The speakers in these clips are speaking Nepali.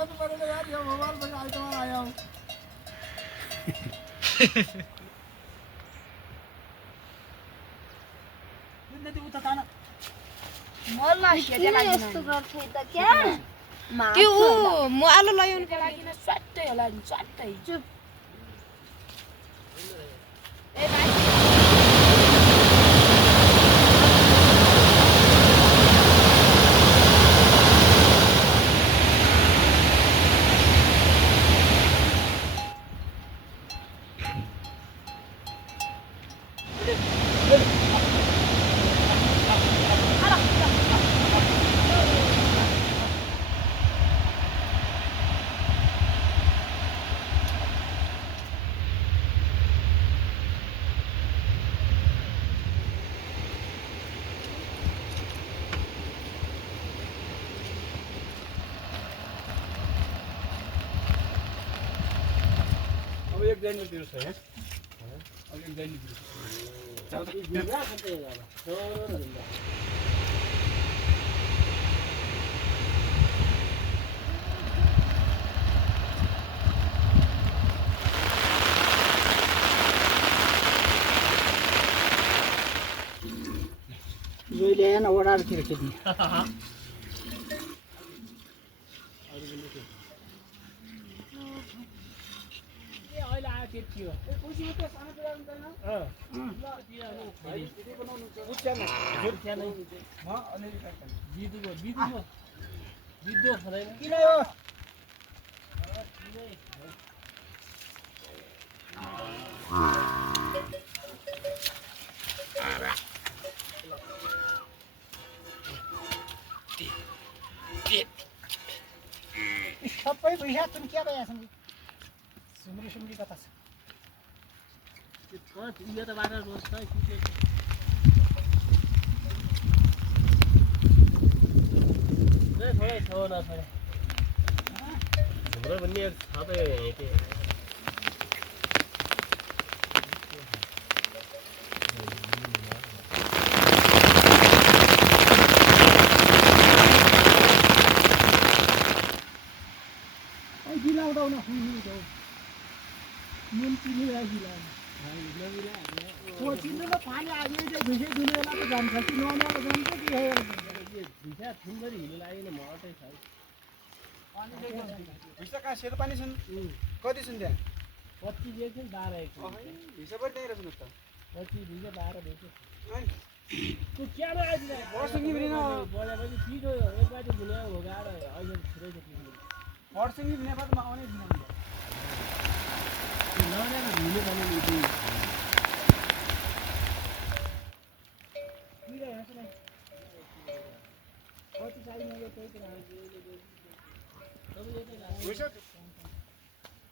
बताउनु परेन यार यो मोबाइल पनि आइटममा आयो नदी उता तान मल्ला केटा लागि यस्तो गर्छ त क्या त्यो म आलु ल्याउनुको लागि न सट्टै होला नि सट्टै चुप ए भाइ अब एक दैन दिनुस् है अब एक दैन जोइले न ओडार तिर खेल्ने अहिले आयो त्यति हो किन हो सबै पैसा तुम क्या भइया सुम्री कता छ यो त बाटो रोज छ थोरै छ न थोरै हाम्रो भन्ने सबै के चिन्नु पानी आयो भिजे दुलेला त जान्छ कि नआएर जान्छ कि भिसा थुनभरि हिँड्नु लागेन मटै छ भिसा कहाँ सेतो पानी छन् कति छन् त्यहाँ 25 एक 12 एक भिसा पनि त्यहीँ रहेछ त 25 भिसा 12 भेट्यो अनि त्यो क्यामेरा आइदिन्छ वर्षिङ पनि बजापछि छिटो एकपाटी बुन्या हो गाडो अहिले छिटै छ वर्षिङ नेपालमा आउने दिन नआएर हिँड्नु पर्ने नि कति चाहिने यो त्यही कुरा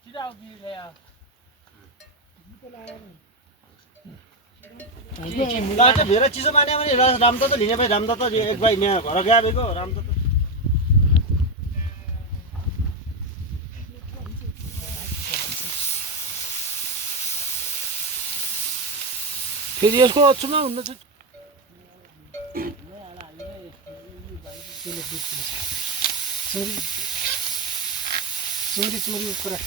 छिटो आऊ बिल ला चाहिँ धेरै चिसो माने भने रामदत्त लिने भाइ रामदत्त एक भाइ यहाँ घर गए भएको रामदत्त फेरि यसको अचुमा हुन्न चाहिँ चोरी कुरा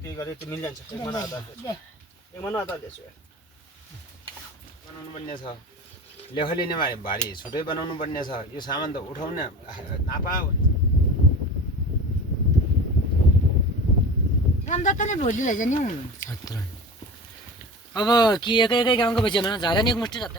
त्यही गरे त्यो मिलिजान्छ एक महिना हतार दिएछु बनाउनु पर्ने छ लेख लिने भारी छुट्टै बनाउनु पर्ने छ यो सामान त उठाउने नापा हुन्छ रामदत्तले भोलि लैजाने हौ अब कि एकै गाउँको बच्चामा झारा नि एक मुष्टि जात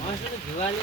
मासुले घिउ हाल्यो